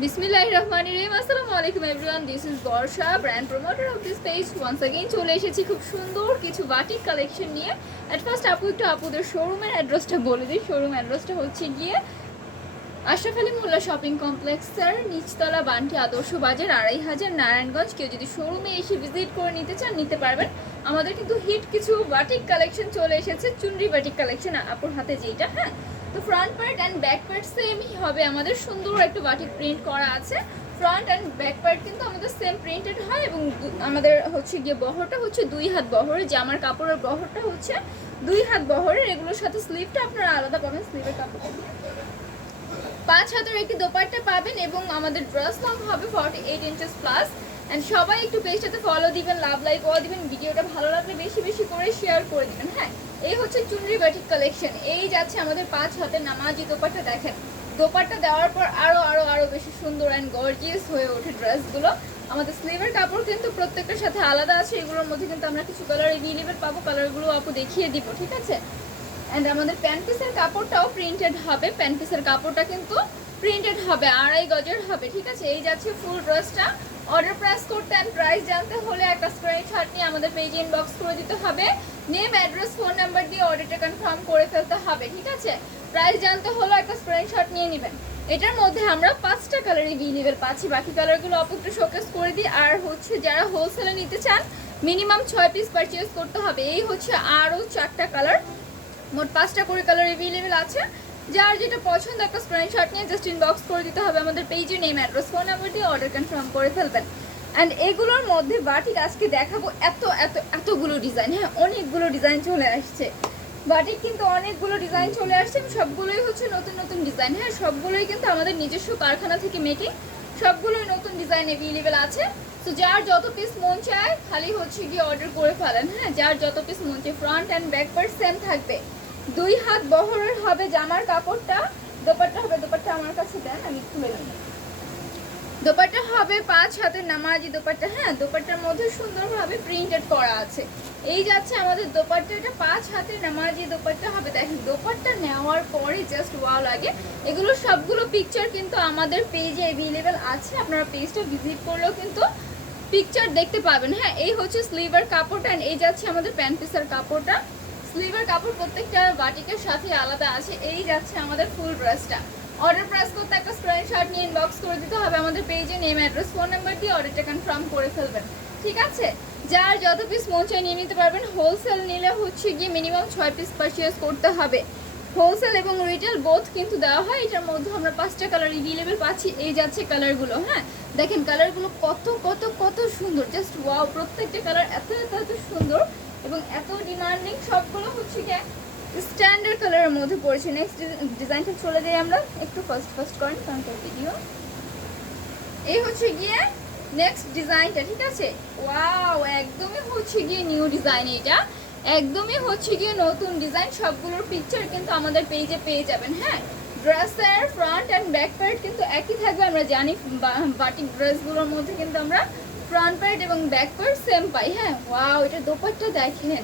বিসমিল্লাহির রহমানির রহিম আসসালামু আলাইকুম everyone this is Barsha brand promoter of this page once again চলে এসেছি খুব সুন্দর কিছু বাটিক কালেকশন নিয়ে এট ফার্স্ট আপু একটু আপুদের শোরুমের অ্যাড্রেসটা বলে দিই শোরুম অ্যাড্রেসটা হচ্ছে গিয়ে আশরাফ আলী মোল্লা শপিং কমপ্লেক্সের নিচতলা বান্টি আদর্শ বাজার, আড়াই হাজার নারায়ণগঞ্জ। কেউ যদি শোরুমে এসে ভিজিট করে নিতে চান, নিতে পারবেন। আমাদের কিন্তু হিট কিছু বাটিক কালেকশন চলে এসেছে, চুনরি বাটিক কালেকশন, আপুর হাতে যেটা হ্যাঁ? তো front part and back part সেমই হবে আমাদের। সুন্দর একটা বাটিক প্রিন্ট করা আছে। ফ্রন্ট অ্যান্ড ব্যাক পার্ট কিন্তু আমাদের সেম প্রিন্টেড হয় এবং আমাদের হচ্ছে গিয়ে বহরটা হচ্ছে দুই হাত বহরের জামার কাপড়ের বহরটা হচ্ছে দুই হাত বহরের। এগুলোর সাথে স্লিভটা আপনারা আলাদা পাবেন স্লিভের কাপড়টা দিয়ে। পাঁচ হাতের একটি দোপাট্টা পাবেন এবং আমাদের ড্রেস লং হবে forty eight inches plus and সবাই একটু পেজটাতে ফলো দিবেন লাভ লাইক ও দিবেন, ভিডিওটা ভালো লাগলে বেশি বেশি করে শেয়ার করে দিবেন হ্যাঁ? এই হচ্ছে চুনরি বাটিক কালেকশন এই যাচ্ছে আমাদের পাঁচ হাতের নামাজি দোপাট্টা, দেখেন। দোপাট্টা দেওয়ার পর আরও আরও আরও বেশি সুন্দর অ্যান্ড গর্জিয়াস হয়ে ওঠে ড্রেসগুলো। আমাদের স্লিভের কাপড় কিন্তু প্রত্যেকটার সাথে আলাদা আছে, এগুলোর মধ্যে কিন্তু আমরা কিছু কালার এভেলেবেল পাবো কালারগুলো আপু দেখিয়ে দিব, ঠিক আছে? অ্যান্ড আমাদের প্যান্ট পিসের কাপড়টাও প্রিন্টেড হবে। প্যান্ট পিসের কাপড়টা কিন্তু প্রিন্টেড হবে, আড়াই গজের হবে, ঠিক আছে? এই যাচ্ছে ফুল ড্রেসটা অর্ডার প্রাইস করতে অ্যান্ড প্রাইস জানতে হলে একটা স্ক্রিনশট নিয়ে আমাদের পেজে ইনবক্স করে দিতে হবে। নেম অ্যাড্রেস ফোন নাম্বার দিয়ে অর্ডারটা কনফার্ম করে ফেলতে হবে, ঠিক আছে? প্রাইস জানতে হলে একটা স্ক্রিনশট নিয়ে নেবেন। এটার মধ্যে আমরা পাঁচটা কালার এভেলেবেল পাচ্ছি। বাকি কালারগুলো অপ একটু শোকেস করে দিই। আর হচ্ছে যারা হোলসেলে নিতে চান মিনিমাম ছয় পিস পারচেস করতে হবে। এই হচ্ছে আরও চারটা কালার মোট পাঁচটা করে কালার এভেলেবেল আছে। যার যেটা পছন্দ, একটা স্ক্রিনশট নিয়ে জাস্ট ইনবক্স করে দিতে হবে আমাদের পেজে নেম অ্যাড্রেস ফোন নাম্বার দিয়ে অর্ডার কনফার্ম করে ফেলবেন। অ্যান্ড এগুলোর মধ্যে বাটিক আজকে দেখাবো এত এত, এতগুলো ডিজাইন হ্যাঁ অনেকগুলো ডিজাইন চলে আসছে। বাটিক কিন্তু অনেকগুলো ডিজাইন চলে আসছে। সবগুলোই হচ্ছে নতুন নতুন ডিজাইন হ্যাঁ সবগুলোই কিন্তু আমাদের নিজস্ব কারখানা থেকে মেকিং সবগুলোই নতুন ডিজাইন এভেলেবেল আছে। তো যার যত পিস মন চায়, খালি হচ্ছে গিয়ে অর্ডার করে ফেলেন। হ্যাঁ যার যত পিস মন চায় ফ্রন্ট অ্যান্ড ব্যাক সেম থাকবে। দুই হাত বহরের হবে জামার কাপড়টা, দোপাট্টা হবে, দোপাট্টা আমার কাছে দেন, আমি খুলে নিই দোপাট্টা হবে পাঁচ হাতের নামাজি দোপাট্টা হ্যাঁ দোপাট্টার মধ্যে সুন্দরভাবে প্রিন্টেড করা আছে। এই যাচ্ছে আমাদের দোপাট্টা, এটা পাঁচ হাতের নামাজি দোপাট্টা হবে। দেখেন, দোপাট্টা নেওয়ার পরে জাস্ট ওয়াও লাগে। এগুলো সবগুলো পিকচার কিন্তু আমাদের পেজে অ্যাভেলেবেল আছে। আপনারা পেজটা ভিজিট করলেও কিন্তু পিকচার দেখতে পাবেন। হ্যাঁ এই হচ্ছে স্লিভার কাপড়টা এই যাচ্ছে আমাদের প্যান্ট পিসের কাপড়টা। স্লিভার কাপড় প্রত্যেকটা বাটিকের সাথে আলাদা আছে। এই যাচ্ছে আমাদের ফুল ড্রেসটা অর্ডার প্রেস করতে একটা স্ক্রিনশট নিয়ে ইনবক্স করে দিতে হবে আমাদের পেজে নেম অ্যাড্রেস ফোন নাম্বার দিয়ে অর্ডারটা কনফার্ম করে ফেলবেন। ঠিক আছে? যার যত পিস মন চাই নিয়ে নিতে পারবেন। হোলসেল নিলে হচ্ছে গিয়ে মিনিমাম ছয় পিস পারচেজ করতে হবে। হোলসেল এবং রিটেল বোথ কিন্তু দেওয়া হয়। এটার মধ্যে আমরা পাঁচটা কালার এভেলেবেল পাচ্ছি। এই যাচ্ছে কালারগুলো হ্যাঁ? দেখেন কালারগুলো কত কত কত সুন্দর। জাস্ট ওয়াও প্রত্যেকটা কালার এত এত এত সুন্দর। এবং এত ডিমান্ডিং সবগুলো হচ্ছে গিয়ে স্ট্যান্ডার্ড কালারের মধ্যে পড়েছে। নেক্সট ডিজাইনটা চলে যাই আমরা। একটু ফার্স্ট ফার্স্ট করেন, কারণ ভিডিও এই হচ্ছে গিয়ে নেক্সট ডিজাইনটা ঠিক আছে? ওয়াও একদমই হচ্ছে গিয়ে নিউ ডিজাইন এটা একদমই হচ্ছে গিয়ে নতুন ডিজাইন সবগুলোর পিকচার কিন্তু আমাদের পেজে পেয়ে যাবেন হ্যাঁ? ড্রেসের ফ্রন্ট অ্যান্ড ব্যাক পার্ট কিন্তু একই থাকবে, আমরা জানি। বাটিক ড্রেসগুলোর মধ্যে কিন্তু আমরা ফ্রন্ট পার্ট এবং ব্যাক পার্ট সেম পাই হ্যাঁ? ওয়াও এটা দোপাট্টা দেখেন।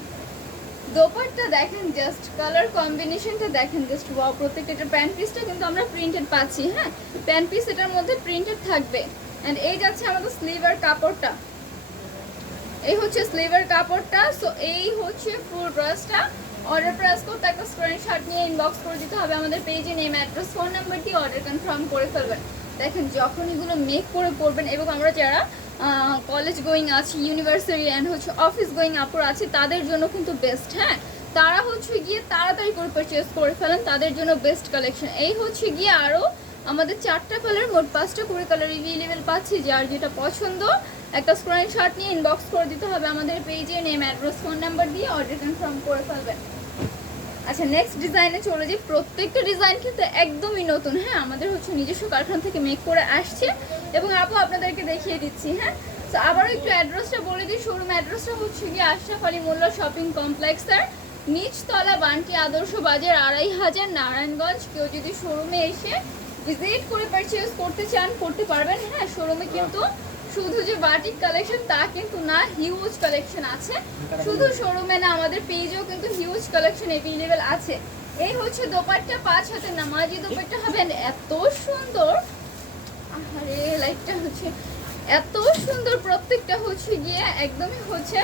দোপাট্টা দেখেন জাস্ট কালার কম্বিনেশনটা দেখেন জাস্ট ওয়াও প্রত্যেকটা এটা প্যান্ট পিসটা কিন্তু আমরা প্রিন্টেড পাচ্ছি হ্যাঁ? প্যান্ট পিস এটার মধ্যে প্রিন্টেড থাকবে। অ্যান্ড এই যাচ্ছে আমাদের স্লিভার কাপড়টা। এই হচ্ছে স্লিভার কাপড়টা সো এই হচ্ছে ফুল ড্রেসটা অর্ডার প্রেস করতে একটা স্ক্রিনশট নিয়ে ইনবক্স করে দিতে হবে আমাদের পেজে নেম অ্যাড্রেস ফোন নাম্বার দিয়ে অর্ডার কনফার্ম করে ফেলবেন। দেখেন, যখন এগুলো মেক করে পড়বেন এবং আমরা যারা কলেজ গোয়িং আছে ইউনিভার্সিটি অ্যান্ড হচ্ছে অফিস গোয়িং আপুর আছে, তাদের জন্য কিন্তু বেস্ট হ্যাঁ? তারা হচ্ছে গিয়ে তাড়াতাড়ি করে পারচেস করে ফেলেন, তাদের জন্য বেস্ট কালেকশন এই হচ্ছে গিয়ে আরও আমাদের চারটা কালার মোট পাঁচটা কুড়ি কালার এভেলেবেল পাচ্ছি, যার যেটা পছন্দ। একটা স্ক্রিনশট নিয়ে ইনবক্স করে দিতে হবে আমাদের পেজে নেম অ্যাড্রেস ফোন নাম্বার দিয়ে অর্ডার কনফার্ম করে ফেলবেন। আচ্ছা নেক্সট ডিজাইনে চলে যাই। প্রত্যেকটা ডিজাইন কিন্তু একদমই নতুন হ্যাঁ? আমাদের হচ্ছে নিজস্ব কারখানা থেকে মেক করে আসছে। এবং আপু, আপনাদেরকে দেখিয়ে দিচ্ছি হ্যাঁ? তো আবারও একটু অ্যাড্রেসটা বলে দিই। শোরুম অ্যাড্রেসটা হচ্ছে গিয়ে আশরাফ আলী মোল্লা শপিং কমপ্লেক্স কমপ্লেক্সের নিচতলা বান্টি আদর্শ বাজার আড়াই হাজার নারায়ণগঞ্জ। কেউ যদি শোরুমে এসে ভিজিট করে পারচেজ করতে চান, করতে পারবেন হ্যাঁ? শোরুমে কিন্তু শুধু যে বাটিক কালেকশন তা কিন্তু না হিউজ কালেকশন আছে। শুধু শোরুমে না, আমাদের পেজেও কিন্তু হিউজ কালেকশন এভেলেবেল আছে। এই হচ্ছে দোপাট্টা পাঁচ হাতে নামাজি দোপাট্টা হবে। And এত সুন্দর হচ্ছে, এত সুন্দর প্রত্যেকটা হচ্ছে গিয়ে একদমই হচ্ছে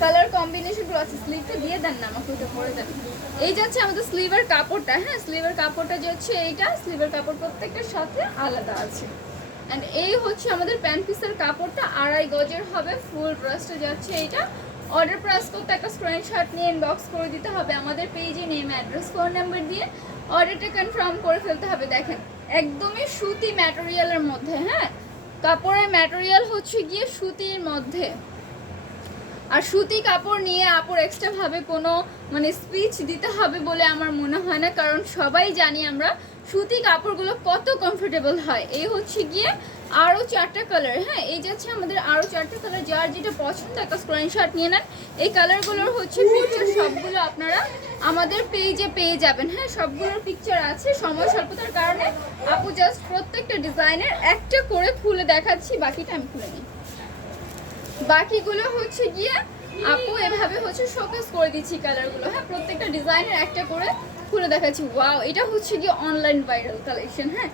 কালার কম্বিনেশনগুলো আছে স্লিভটা দিয়ে দেন না, আমাকে ওটা পরে দেন। এই যাচ্ছে আমাদের স্লিভের কাপড়টা হ্যাঁ স্লিভের কাপড়টা যে হচ্ছে এইটা স্লিভের কাপড় প্রত্যেকটার সাথে আলাদা আছে। অ্যান্ড এই হচ্ছে আমাদের প্যান্ট পিসের কাপড়টা, আড়াই গজের হবে ফুল ড্রেসটা যাচ্ছে এইটা। অর্ডার প্রেস করতে একটা স্ক্রিনশট নিয়ে ইনবক্স করে দিতে হবে আমাদের পেজে নেম অ্যাড্রেস ফোন নাম্বার দিয়ে। অর্ডারটা কনফার্ম করে ফেলতে হবে, দেখেন। একদমই সুতি ম্যাটেরিয়ালের মধ্যে হ্যাঁ? কাপড়ের ম্যাটেরিয়াল হচ্ছে গিয়ে সুতির মধ্যে। আর সুতি কাপড় নিয়ে আপুর এক্সট্রাভাবে কোনো মানে স্পিচ দিতে হবে বলে আমার মনে হয় না, কারণ সবাই জানি আমরা সুতি কাপড়গুলো কত কমফোর্টেবল হয়? এই হচ্ছে গিয়ে আরও চারটা কালার হ্যাঁ? এই যাচ্ছে আমাদের আরও চারটা কালার যার যেটা পছন্দ, একটা স্ক্রিনশট নিয়ে নেন। এই কালারগুলোর হচ্ছে পিকচার সবগুলো আপনারা আমাদের পেজে পেয়ে যাবেন হ্যাঁ? সবগুলোর পিকচার আছে, সময় স্বল্পতার কারণে আপু জাস্ট প্রত্যেকটা ডিজাইনের একটা করে খুলে দেখাচ্ছি, বাকিটা আমি খুলে নিই। বাকিগুলো হচ্ছে গিয়ে আপু এভাবে হচ্ছে শোকেস করে দিচ্ছি কালারগুলো হ্যাঁ? প্রত্যেকটা ডিজাইনের একটা করে খুলে দেখাচ্ছি। ওয়াও এটা হচ্ছে কি অনলাইন ভাইরাল কালেকশন হ্যাঁ?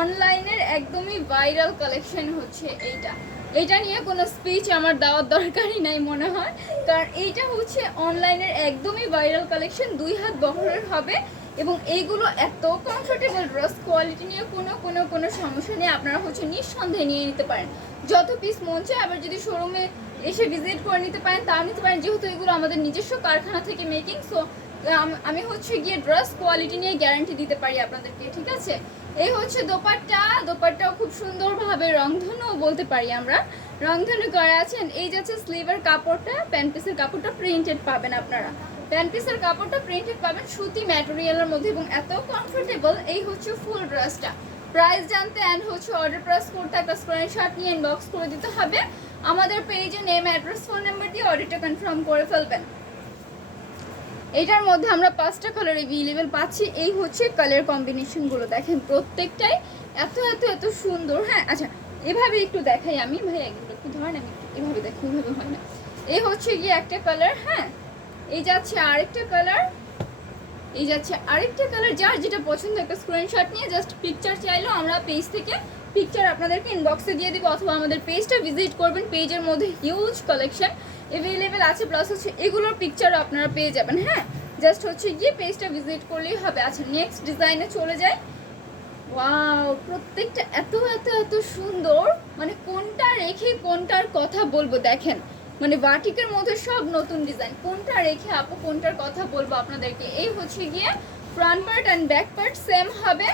অনলাইনের একদমই ভাইরাল কালেকশন হচ্ছে এইটা। এটা নিয়ে কোনো স্পিচ আমার দেওয়ার দরকারই নাই মনে হয়। কারণ এইটা হচ্ছে অনলাইনের একদমই ভাইরাল কালেকশন দুই হাত বহরের হবে। এবং এইগুলো এত কমফোর্টেবল ড্রেস কোয়ালিটি নিয়ে কোনো কোনো কোনো সমস্যা নেই। আপনারা হচ্ছে নিঃসন্দেহে নিয়ে নিতে পারেন। যত পিস মন চায়, আবার যদি শোরুমে এসে ভিজিট করে নিতে পারেন, তাও নিতে পারেন। যেহেতু এগুলো আমাদের নিজস্ব কারখানা থেকে মেকিং সো আমি হচ্ছে গিয়ে ড্রেস কোয়ালিটি নিয়ে গ্যারান্টি দিতে পারি আপনাদেরকে, ঠিক আছে? এই হচ্ছে দোপাট্টা, দোপাট্টাও খুব সুন্দরভাবে রংধনু বলতে পারি আমরা। রংধনু করা আছেন এই যাচ্ছে স্লিভের কাপড়টা প্যান্ট পিসের কাপড়টা প্রিন্টেড পাবেন আপনারা। প্যান্ট পিসের কাপড়টা প্রিন্টেড পাবেন সুতি ম্যাটেরিয়ালের মধ্যে, এবং এত কমফোর্টেবল এই হচ্ছে ফুল ড্রেসটা প্রাইস জানতে অ্যান্ড হচ্ছে অর্ডার প্রেস করতে একটা স্ক্রিনশট নিয়ে ইনবক্স করে দিতে হবে। আমাদের পেজে নেম অ্যাড্রেস ফোন নাম্বার দিয়ে অর্ডারটা কনফার্ম করে ফেলবেন। এটার মধ্যে আমরা পাঁচটা কালার অ্যাভেলেবেল পাচ্ছি। এই হচ্ছে কালার কম্বিনেশনগুলো দেখেন প্রত্যেকটাই এত এত এত সুন্দর। হ্যাঁ আচ্ছা এভাবে একটু দেখাই আমি। ভাই একটু ধরেন, আমি এভাবে দেখি ওইভাবে হয় না। এই হচ্ছে গিয়ে একটা কালার হ্যাঁ এই যাচ্ছে আরেকটা কালার এই যাচ্ছে আরেকটা কালার যার যেটা পছন্দ, একটা স্ক্রিনশট নিয়ে জাস্ট পিকচার চাইলেও আমরা পেজ থেকে পিকচার আপনাদেরকে ইনবক্সে দিয়ে দিব, অথবা আমাদের পেজটা ভিজিট করবেন। পেজের মধ্যে হিউজ কালেকশন অ্যাভেলেবেল আছে প্লাস হচ্ছে এগুলোর পিকচারও আপনারা পেয়ে যাবেন হ্যাঁ? জাস্ট হচ্ছে গিয়ে পেজটা ভিজিট করলেই হবে। আচ্ছা নেক্সট ডিজাইনে চলে যাই। ওয়াও প্রত্যেকটা এত এত এত সুন্দর। মানে কোনটা রেখে কোনটার কথা বলব, দেখেন। মানে বাটিকের মধ্যে সব নতুন ডিজাইন কোনটা রেখে আপু কোনটার কথা বলব আপনাদেরকে? এই হচ্ছে গিয়ে front part and back part same হবে।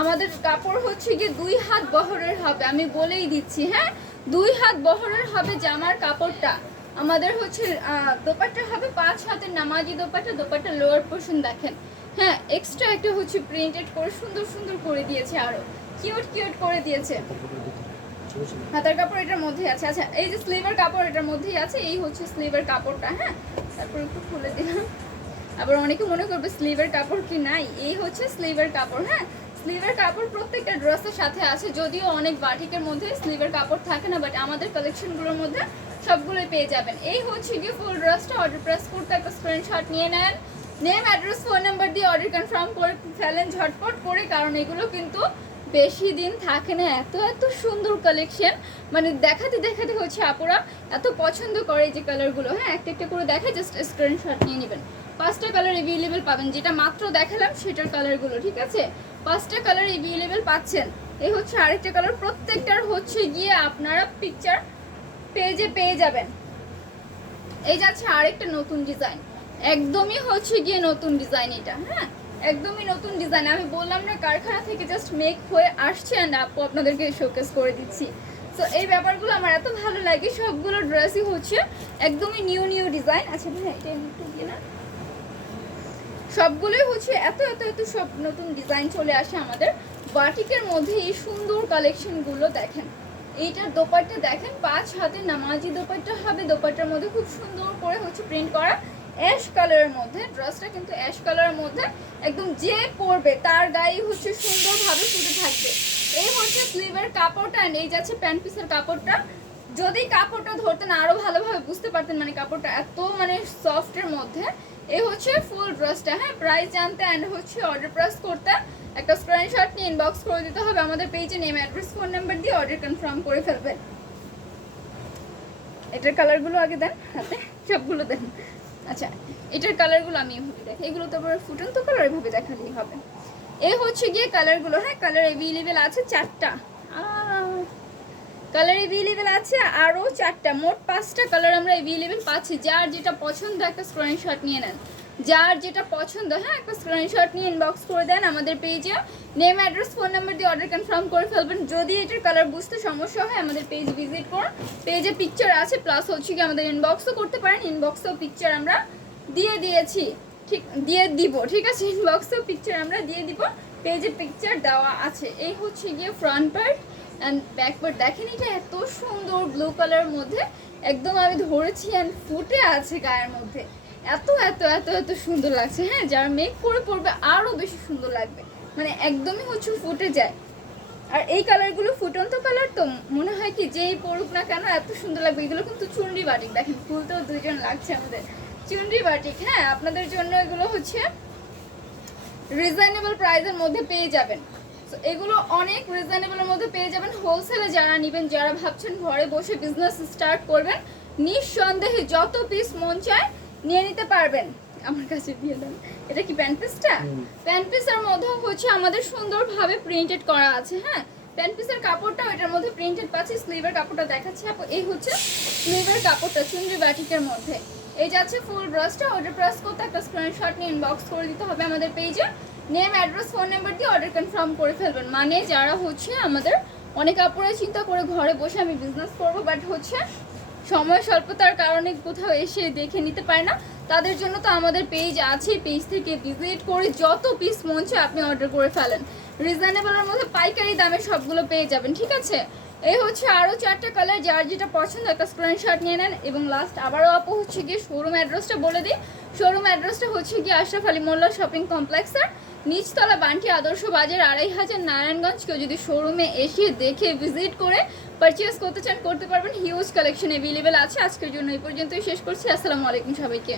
আমাদের কাপড় হচ্ছে গিয়ে দুই হাত বহরের হবে, আমি বলেই দিচ্ছি হ্যাঁ? দুই হাত বহরের হবে জামার কাপড়টা। আমাদের হচ্ছে দোপাট্টা হবে পাঁচ হাতের নামাজি দোপাট্টা দোপাট্টা লোয়ার পোর্শন দেখেন। হ্যাঁ এক্সট্রা একটা হচ্ছে প্রিন্টেড করে, সুন্দর সুন্দর করে দিয়েছে আরও। কিউট কিউট করে দিয়েছে। হাতার কাপড় এটার মধ্যেই আছে। আচ্ছা এই যে স্লিভের কাপড় এটার মধ্যেই আছে, এই হচ্ছে স্লিভের কাপড়টা হ্যাঁ? তারপর একটু খুলে দিলাম। আবার অনেকে মনে করবে স্লিভের কাপড় কি নাই? এই হচ্ছে স্লিভের কাপড় হ্যাঁ? স্লিভের কাপড় প্রত্যেকটা ড্রেসের সাথে আছে, যদিও অনেক বাটিকের মধ্যে স্লিভের কাপড় থাকে না বাট আমাদের কালেকশনগুলোর মধ্যে সবগুলোই পেয়ে যাবেন। এই হচ্ছে গিয়ে ফুল ড্রেসটা অর্ডার প্রেস করতে একটা স্ক্রিনশট নিয়ে নেন। নেম অ্যাড্রেস ফোন নাম্বার দিয়ে অর্ডার কনফার্ম করে ফেলেন ঝটপট করে, কারণ এগুলো কিন্তু বেশি দিন থাকে না। এত এত সুন্দর কালেকশন মানে দেখাতে দেখাতে হচ্ছে আপুরা, এত পছন্দ করে যে কালারগুলো হ্যাঁ একটা একটা করে দেখে জাস্ট স্ক্রিনশট নিয়ে নেবেন। পাঁচটা কালার অ্যাভেলেবেল পাবেন। যেটা মাত্র দেখালাম, সেটার কালারগুলো ঠিক আছে? পাঁচটা কালার অ্যাভেলেবেল পাচ্ছেন। এই হচ্ছে আরেকটা কালার প্রত্যেকটার হচ্ছে গিয়ে আপনারা পিকচার পেজে পেয়ে যাবেন। এই যাচ্ছে আরেকটা নতুন ডিজাইন। একদমই হচ্ছে গিয়ে নতুন ডিজাইন এটা হ্যাঁ? একদমই নতুন ডিজাইন। আমি বললাম না কারখানা থেকে জাস্ট মেক হয়ে আসছে অ্যান্ড আপু আপনাদেরকে শোকেস করে দিচ্ছি। তো এই ব্যাপারগুলো আমার এত ভালো লাগে, সবগুলো ড্রেসই হচ্ছে একদমই নিউ নিউ ডিজাইন আচ্ছা ভাই এটা একটু দিয়ে না? সবগুলোই হচ্ছে এত এত এত সব নতুন ডিজাইন চলে আসে আমাদের। বাটিকের মধ্যে এই সুন্দর কালেকশনগুলো দেখেন। এইটার দোপাট্টা দেখেন, পাঁচ হাতে নামাজি দোপাট্টা হবে। দোপাট্টার মধ্যে খুব সুন্দর করে হচ্ছে প্রিন্ট করা অ্যাশ কালারের মধ্যে ড্রেসটা কিন্তু অ্যাশ কালারের মধ্যে একদম যে পরবে তার গায়ে হচ্ছে সুন্দরভাবে ফুটে থাকবে। এই হচ্ছে স্লিভের কাপড়টা এই যাচ্ছে প্যান্ট পিসের কাপড়টা। যদি কাপড়টা ধরতেন আরও ভালোভাবে বুঝতে পারতেন মানে কাপড়টা এত মানে সফটের মধ্যে। এই হচ্ছে ফুল ড্রেসটা হ্যাঁ? প্রাইস জানতে অ্যান্ড হচ্ছে অর্ডার প্রেস করতে। একটা স্ক্রিনশট নিয়ে ইনবক্স করে দিতে হবে। আমাদের পেজে নেম অ্যাড্রেস ফোন নাম্বার দিয়ে অর্ডার কনফার্ম করে ফেলবেন এটার কালারগুলো আগে দেন হাতে, সবগুলো দেন। আচ্ছা এটার কালারগুলো আমি এভাবে দেখি। এগুলো তো আবার ফুটন্ত কালার এভাবে দেখালেই হবে। এই হচ্ছে গিয়ে কালারগুলো হ্যাঁ? কালার অ্যাভেলেবেল আছে চারটা। কালার অ্যাভেলেবেল আছে, আরও চারটা, মোট পাঁচটা কালার আমরা অ্যাভেলেবেল পাচ্ছি। যার যেটা পছন্দ, একটা স্ক্রিনশট নিয়ে নেন। যার যেটা পছন্দ হ্যাঁ একটা স্ক্রিনশট নিয়ে ইনবক্স করে দেন আমাদের পেজে নেম অ্যাড্রেস ফোন নাম্বার দিয়ে অর্ডার কনফার্ম করে ফেলবেন। যদি এটার কালার বুঝতে সমস্যা হয়, আমাদের পেজ ভিজিট করুন। পেজে পিকচার আছে প্লাস হচ্ছে কি আমাদের ইনবক্সও করতে পারেন। ইনবক্সেও পিকচার আমরা দিয়ে দিয়েছি। ঠিক, দিয়ে দিব, ঠিক আছে? ইনবক্সেও পিকচার আমরা দিয়ে দিব। পেজে পিকচার দেওয়া আছে। এই হচ্ছে গিয়ে front part and back part দেখেন এটা এত সুন্দর ব্লু কালারের মধ্যে। একদম আমি ধরেছি অ্যান্ড ফুটে আছে গায়ের মধ্যে। এত এত এত এত সুন্দর লাগছে হ্যাঁ? যারা মেক করে পরবে আরও বেশি সুন্দর লাগবে। মানে একদমই হচ্ছে ফুটে যায়। আর এই কালারগুলো ফুটন্ত কালার তো মনে হয় কি, যেই পড়ুক না কেন এত সুন্দর লাগবে। এগুলো কিন্তু চুনরি বাটিক দেখেন, ফুলতেও দুজন লাগছে আমাদের। চুনরি বাটিক হ্যাঁ? আপনাদের জন্য এগুলো হচ্ছে রিজনেবল প্রাইসের মধ্যে পেয়ে যাবেন। এগুলো অনেক রিজনেবলের মধ্যে পেয়ে যাবেন। হোলসেলে যারা নেবেন যারা ভাবছেন ঘরে বসে বিজনেস স্টার্ট করবেন নিঃসন্দেহে যত পিস মন চায় নিয়ে নিতে পারবেন। আমার কাছে দিয়ে দেন। এটা কি প্যান্ট পিসটা প্যান্ট পিসের মধ্যে হচ্ছে আমাদের সুন্দরভাবে প্রিন্টেড করা আছে হ্যাঁ? প্যান্ট পিসের কাপড়টা এটার মধ্যে প্রিন্টেড পাচ্ছি। স্লিভের কাপড়টা দেখাচ্ছি। আপু এই হচ্ছে স্লিভের কাপড়টা চুনরি বাটিকের মধ্যে। এই যাচ্ছে ফুল ব্রাশটা অর্ডার প্রেস করতে একটা স্ক্রিনশট নিয়ে ইনবক্স করে দিতে হবে আমাদের পেজে নেম অ্যাড্রেস ফোন নাম্বার দিয়ে অর্ডার কনফার্ম করে ফেলবেন। মানে যারা হচ্ছে আমাদের, অনেক আপুরে চিন্তা করে ঘরে বসে আমি বিজনেস করব বাট হচ্ছে সময় স্বল্পতার কারণে কোথাও এসে দেখে নিতে পারে না। তাদের জন্য তো আমাদের পেজ আছে পেজ থেকে ভিজিট করে যত পিস মন চায় আপনি অর্ডার করে ফেলেন। রিজনেবলের মধ্যে পাইকারি দামে সবগুলো পেয়ে যাবেন, ঠিক আছে? এই হচ্ছে আরও চারটা কালার যার যেটা পছন্দ, একটা স্ক্রিনশট নিয়ে নেন এবং লাস্ট আবারও আপু হচ্ছে গিয়ে শোরুম অ্যাড্রেসটা বলে দিই। শোরুম অ্যাড্রেসটা হচ্ছে গিয়ে আশরাফ আলী মোল্লা শপিং কমপ্লেক্সের নিচতলা বান্টি আদর্শ বাজার, আড়াই হাজার নারায়ণগঞ্জ। কেউ যদি শোরুমে এসে দেখে ভিজিট করে পারচেস করতে চান, করতে পারবেন। হিউজ কালেকশন অ্যাভেলেবেল আছে। আজকের জন্য এই পর্যন্তই। শেষ করছি। আসসালামু আলাইকুম সবাইকে।